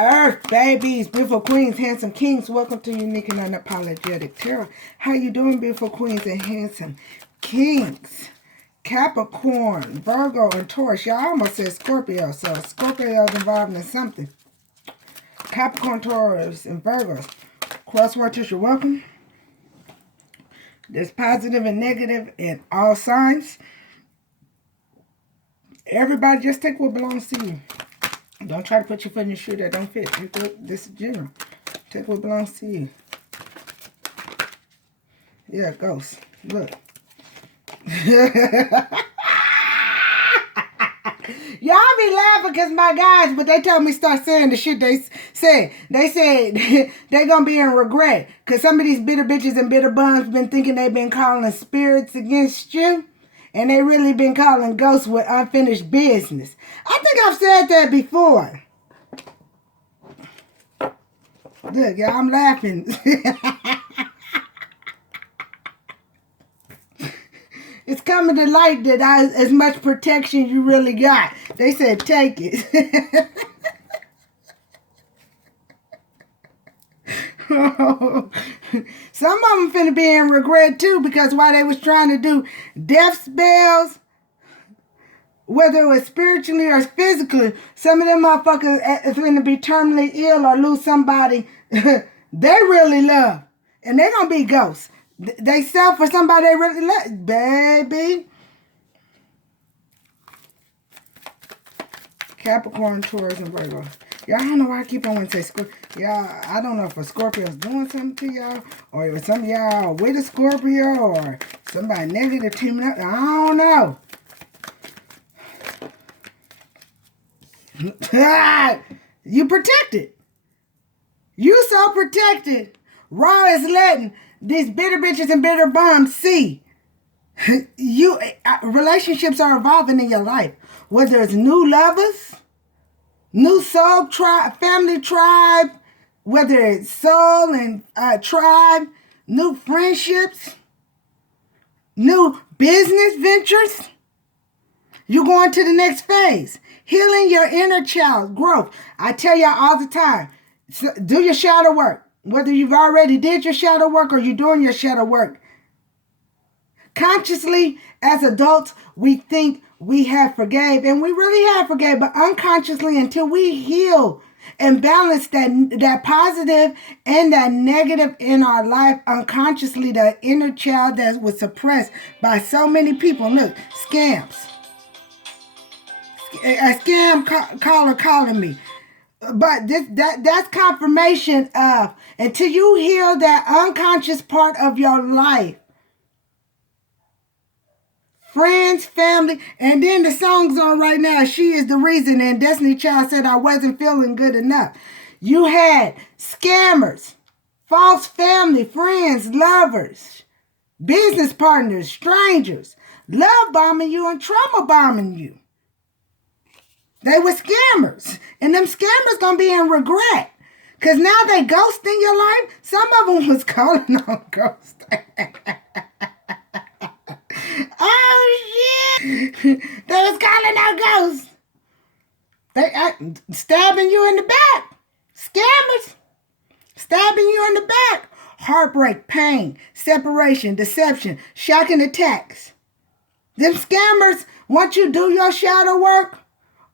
Earth babies, beautiful queens, handsome kings. Welcome to Unique and Unapologetic Tarot. How you doing, beautiful queens and handsome kings? Capricorn, Virgo, and Taurus. Y'all almost said Scorpio, so Scorpio is involved in something. Capricorn, Taurus, and Virgos. Crosswatchers, you're welcome. There's positive and negative in all signs. Everybody just take what belongs to you. Don't try to put your foot in your shoe that don't fit. This is general. Take what belongs to you. Yeah, ghost. Look. Y'all be laughing because my guys, but they told me start saying the shit they said. They said they gonna be in regret because some of these bitter bitches and bitter bums been thinking they been calling spirits against you. And they really been calling ghosts with unfinished business. I think I've said that before. Look, y'all, I'm laughing. It's coming to light that as much protection you really got. They said take it. Some of them finna be in regret too because while they was trying to do death spells, whether it was spiritually or physically, some of them motherfuckers is finna be terminally ill or lose somebody they really love. And they gonna be ghosts. They sell for somebody they really love. Baby. Capricorn, Taurus, and Virgo. Y'all, I don't know why I keep on wanting to say Scorpio. Y'all, I don't know if a Scorpio is doing something to y'all, or if some of y'all with a Scorpio, or somebody negative teaming up. I don't know. You protected. You so protected. Raw is letting these bitter bitches and bitter bums see. Relationships are evolving in your life. Whether it's new lovers, new soul tribe, family tribe, whether it's soul and tribe, new friendships, new business ventures. You're going to the next phase. Healing your inner child, growth. I tell y'all all the time, do your shadow work. Whether you've already did your shadow work or you're doing your shadow work. Consciously, as adults, we think we have forgave, and we really have forgave, but unconsciously, until we heal and balance that positive and that negative in our life, unconsciously, the inner child that was suppressed by so many people. Look, scams. A scam caller calling me. But that's confirmation of, until you heal that unconscious part of your life, friends, family, and then the song's on right now. She is the reason. And Destiny Child said I wasn't feeling good enough. You had scammers, false family, friends, lovers, business partners, strangers, love bombing you and trauma bombing you. They were scammers. And them scammers gonna be in regret. Because now they ghosting your life. Some of them was calling on ghosts. Oh, shit. They was calling out ghosts. They stabbing you in the back. Scammers. Stabbing you in the back. Heartbreak, pain, separation, deception, shocking attacks. Them scammers, once you do your shadow work,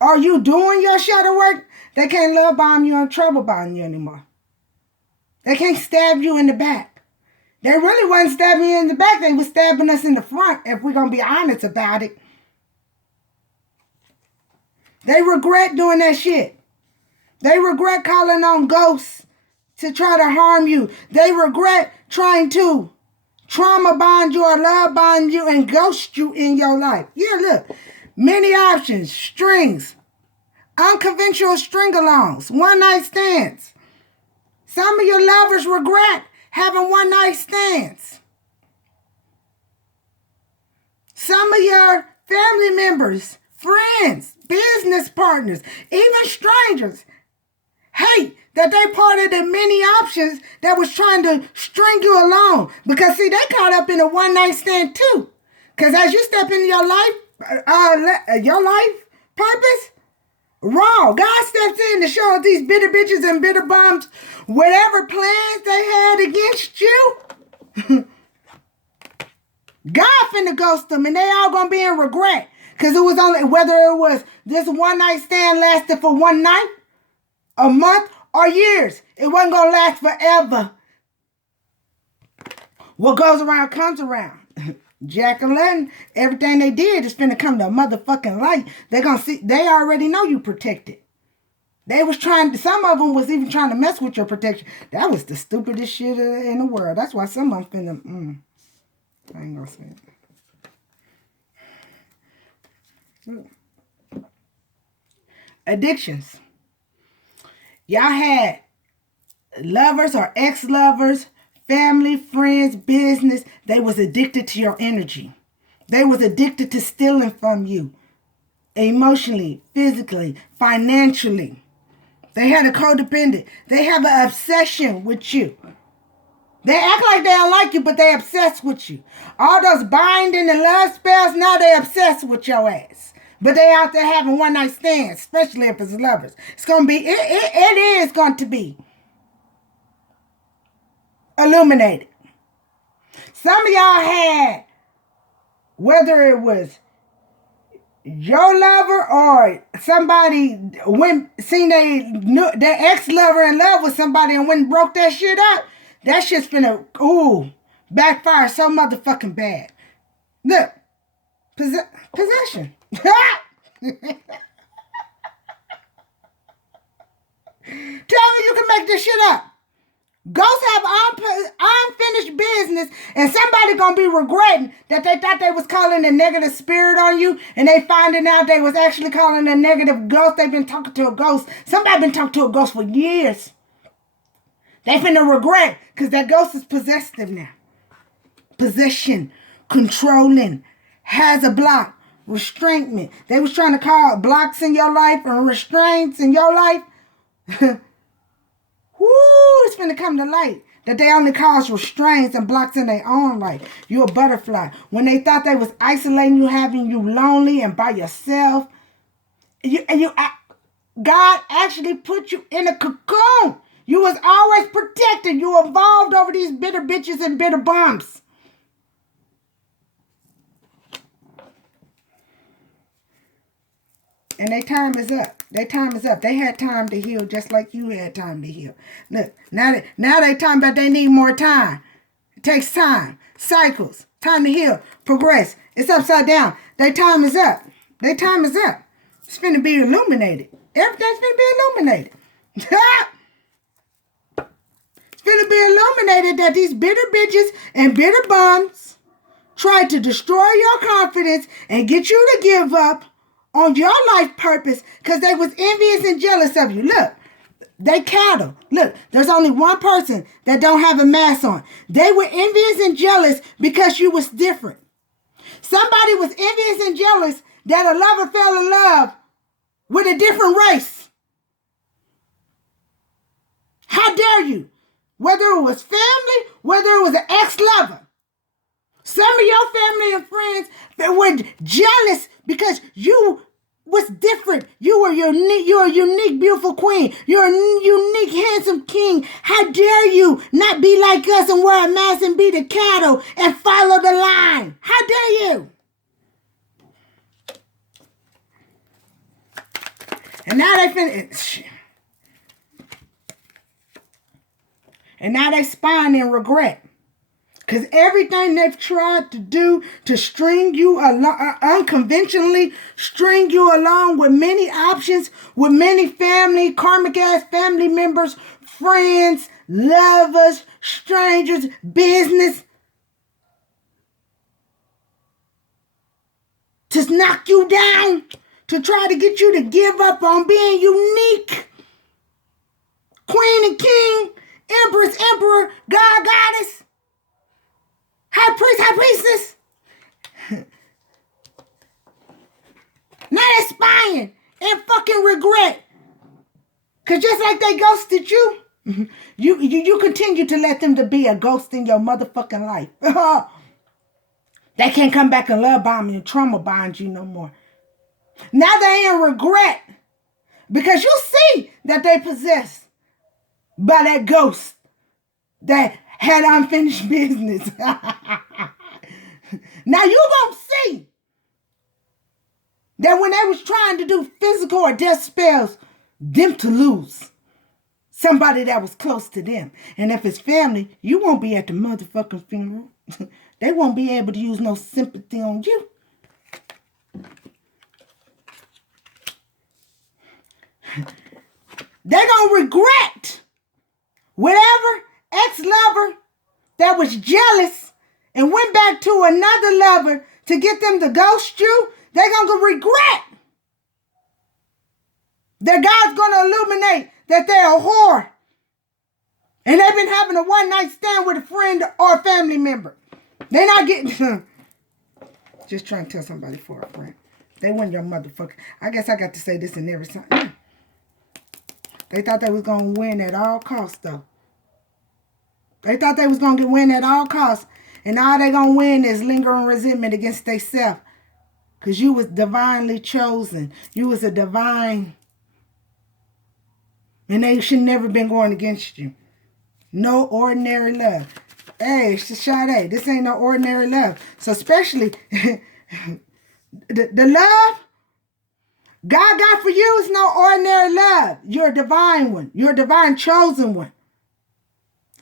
or you doing your shadow work, they can't love bomb you and trouble bomb you anymore. They can't stab you in the back. They really wasn't stabbing you in the back. They were stabbing us in the front, if we're going to be honest about it. They regret doing that shit. They regret calling on ghosts to try to harm you. They regret trying to trauma bond you or love bond you and ghost you in your life. Yeah, look. Many options, strings, unconventional string-alongs, one-night stands. Some of your lovers regret having one-night stands. Some of your family members, friends, business partners, even strangers hate that they part of the many options that was trying to string you along. Because, see, they caught up in a one-night stand, too. Because as you step into your life purpose, Wrong. God steps in to show these bitter bitches and bitter bums whatever plans they had against you. God finna ghost them, and they all gonna be in regret. Because it was only, whether it was this one night stand lasted for one night, a month, or years, it wasn't gonna last forever. What goes around comes around. Jack and Latin, everything they did is finna come to a motherfucking light. They gonna see, they already know you protected. They was trying, some of them was even trying to mess with your protection. That was the stupidest shit in the world. That's why some of them finna, I ain't gonna say it. Addictions. Y'all had lovers or ex-lovers, family, friends, business. They was addicted to your energy. They was addicted to stealing from you. Emotionally, physically, financially. They had a codependent. They have an obsession with you. They act like they don't like you, but they obsessed with you. All those binding and love spells, now they obsessed with your ass. But they out there having one night stands, especially if it's lovers. It's going to be, it is going to be illuminated. Some of y'all had, whether it was your lover or somebody seen their ex-lover in love with somebody and went and broke that shit up, that shit's finna, backfire so motherfucking bad. Look, possession. Tell me you can make this shit up. Ghosts have unfinished business, and somebody gonna be regretting that they thought they was calling a negative spirit on you, and they finding out they was actually calling a negative ghost. They've been talking to a ghost. Somebody been talking to a ghost for years. They finna regret because that ghost is possessed them now. Possession, controlling, has a block, restraintment. They was trying to call blocks in your life and restraints in your life. Woo, it's finna come to light that they only cause restraints and blocks in their own life. You're a butterfly. When they thought they was isolating you, having you lonely and by yourself, God actually put you in a cocoon. You was always protected. You evolved over these bitter bitches and bitter bums. And their time is up. Their time is up. They had time to heal just like you had time to heal. Look, now they talking about they need more time. It takes time. Cycles. Time to heal. Progress. It's upside down. Their time is up. Their time is up. It's finna be illuminated. Everything's finna be illuminated. It's finna be illuminated that these bitter bitches and bitter bums tried to destroy your confidence and get you to give up on your life purpose because they was envious and jealous of you. Look, they cattle. Look, there's only one person that don't have a mask on. They were envious and jealous because you was different. Somebody was envious and jealous that a lover fell in love with a different race. How dare you? Whether it was family, whether it was an ex-lover. Some of your family and friends that were jealous because you was different. You were unique. You're a unique, beautiful queen. You're a unique, handsome king. How dare you not be like us and wear a mask and be the cattle and follow the line? How dare you? And now they finish. And now they spine in regret. Because everything they've tried to do to string you along, unconventionally string you along with many options, with many family, karmic ass family members, friends, lovers, strangers, business, to knock you down, to try to get you to give up on being unique. Queen and king, empress, emperor, god, goddess, high priest, high priestess. Now they're spying and fucking regret. Because just like they ghosted you, you continue to let them to be a ghost in your motherfucking life. They can't come back and love bomb you and trauma bond you no more. Now they in regret Because you see that they possessed by that ghost that had unfinished business. Now you gonna see that when they was trying to do physical or death spells, them to lose somebody that was close to them. And if it's family, you won't be at the motherfucking funeral. They won't be able to use no sympathy on you. They're gonna regret whatever ex-lover that was jealous and went back to another lover to get them to ghost you. They're gonna regret that God's gonna illuminate that they're a whore and they've been having a one-night stand with a friend or a family member. They're not getting just trying to tell somebody for a friend. They want your motherfucker. I guess I got to say this in every time. They thought they was going to win at all costs, though. They thought they was going to win at all costs. And all they going to win is lingering resentment against themselves. Because you was divinely chosen. You was a divine. And they should never been going against you. No ordinary love. Hey, Sade, this ain't no ordinary love. So especially the love God got for you is no ordinary love. You're a divine one. You're a divine chosen one.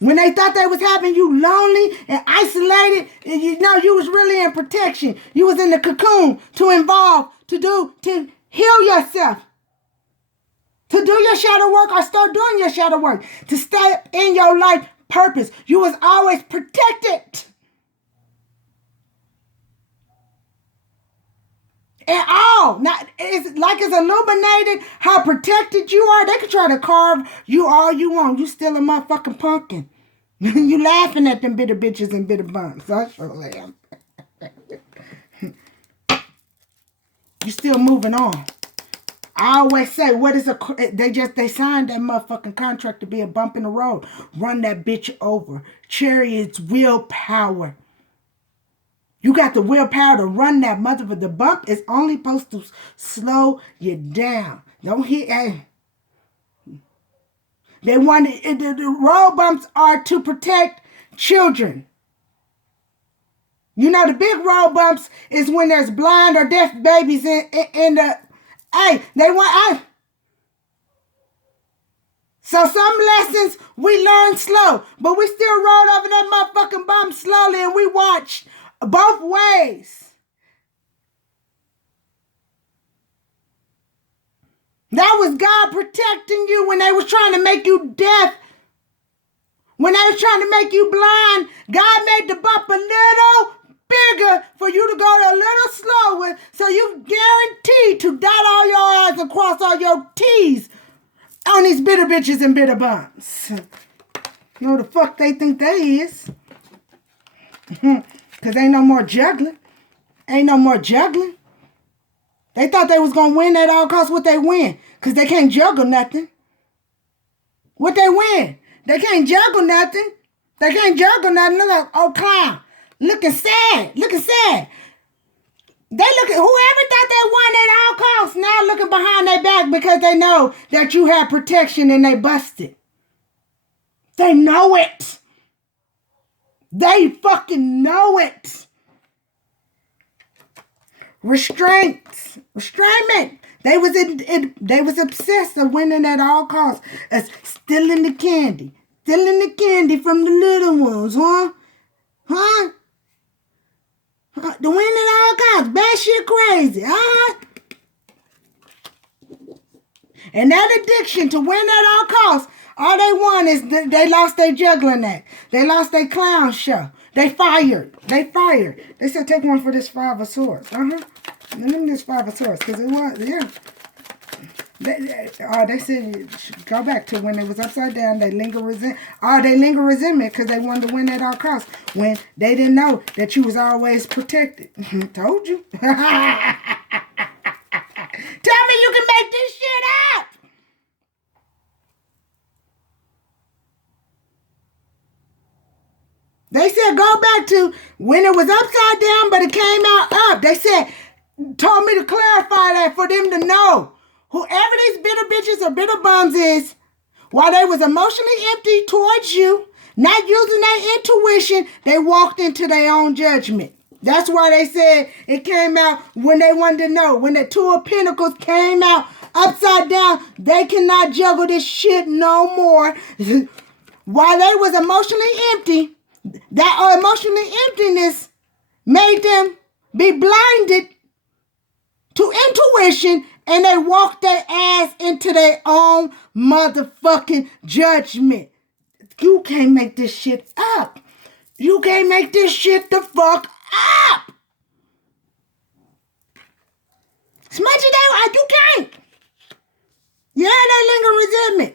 When they thought they was having you lonely and isolated, you know, you was really in protection. You was in the cocoon to heal yourself. To do your shadow work or start doing your shadow work. To step in your life purpose. You was always protected. And all, not it's like it's illuminated how protected you are. They could try to carve you all you want. You still a motherfucking pumpkin. You laughing at them bitter bitches and bitter bums. I sure am. You still moving on. I always say, they signed that motherfucking contract to be a bump in the road. Run that bitch over. Chariot's willpower. You got the willpower to run that motherfucker. The bump is only supposed to slow you down. Don't hit. They want the road bumps are to protect children. You know the big road bumps is when there's blind or deaf babies in the. Hey, they want. So some lessons we learn slow, but we still rode over that motherfucking bump slowly, and we watched both ways. That was God protecting you when they was trying to make you deaf. When they was trying to make you blind, God made the bump a little bigger for you to go a little slower, so you guaranteed to dot all your I's and cross all your T's on these bitter bitches and bitter bums. You know the fuck they think they is. Because ain't no more juggling. Ain't no more juggling. They thought they was going to win at all costs. What they win? Because they can't juggle nothing. What they win? They can't juggle nothing. They can't juggle nothing. Look like, oh, clown. Looking sad. Looking sad. They looking, whoever thought they won at all costs, now looking behind their back because they know that you have protection and they busted. They know it. They fucking know it. Restrainment. They was obsessed with winning at all costs. As stealing the candy from the little ones, huh? The win at all costs. Bad shit crazy, huh? And that addiction to win at all costs, all they want is they lost their juggling act. They lost their clown show. They fired. They said, take one for this 5 of swords. Let me this 5 of swords, because it was, yeah. They said, go back to when it was upside down. They linger resentment because they wanted to win at all costs when they didn't know that you was always protected. Told you. Tell me you can make this shit up. They said go back to when it was upside down, but it came out up. They said, told me to clarify that for them to know whoever these bitter bitches or bitter bums is, while they was emotionally empty towards you, not using their intuition, they walked into their own judgment. That's why they said it came out when they wanted to know. When the Two of Pentacles came out upside down, they cannot juggle this shit no more. While they was emotionally empty, that emotionally emptiness made them be blinded to intuition, and they walked their ass into their own motherfucking judgment. You can't make this shit up. You can't make this shit the fuck up. Smudge it out. You can't. Yeah, that lingering resentment.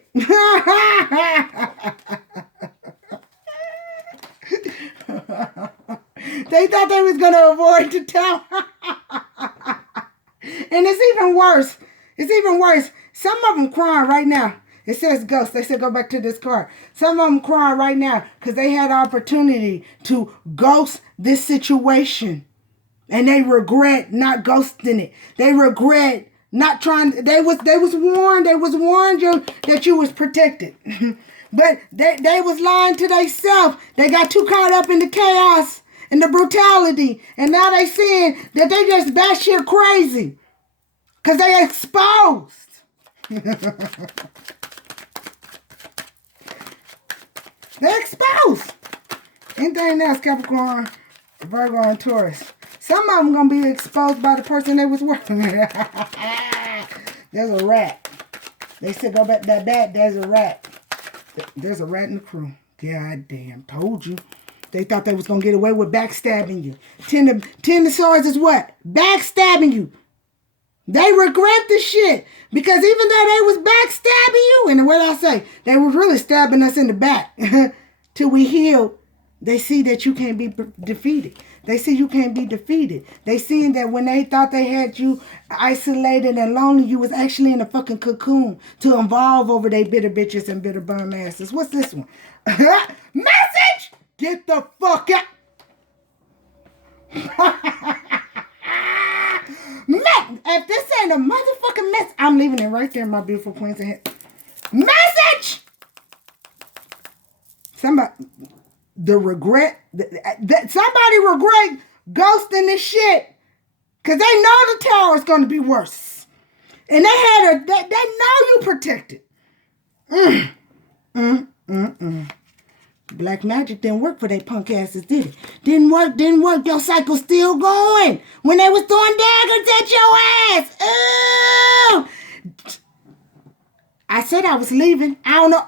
They thought they was going to avoid the tell. And it's even worse. It's even worse. Some of them crying right now. It says ghost. They said go back to this card. Some of them crying right now because they had the opportunity to ghost this situation. And they regret not ghosting it. They regret not trying. They was warned. They was warned you that you was protected. But they was lying to themselves. They got too caught up in the chaos and the brutality. And now they saying that they just batshit crazy. Because they exposed. They're exposed. Anything else, Capricorn, Virgo, and Taurus. Some of them going to be exposed by the person they was working with. There's a rat. They said go back to that bat. There's a rat. There's a rat in the crew. God damn. Told you. They thought they was going to get away with backstabbing you. Ten of Swords is what? Backstabbing you. They regret the shit. Because even though they was backstabbing you, and what I say, they was really stabbing us in the back. Till we heal, they see that you can't be defeated. They see you can't be defeated. They seeing that when they thought they had you isolated and lonely, you was actually in a fucking cocoon to evolve over their bitter bitches and bitter bum asses. What's this one? Message! Get the fuck out. If this ain't a motherfucking mess, I'm leaving it right there, my beautiful queens and head. Message! Somebody, somebody regret ghosting this shit. Because they know the tower is going to be worse. And they know you protected. Black magic didn't work for they punk asses, did it? Didn't work. Your cycle still going. When they was throwing daggers at your ass. Oh! I said I was leaving. I don't know.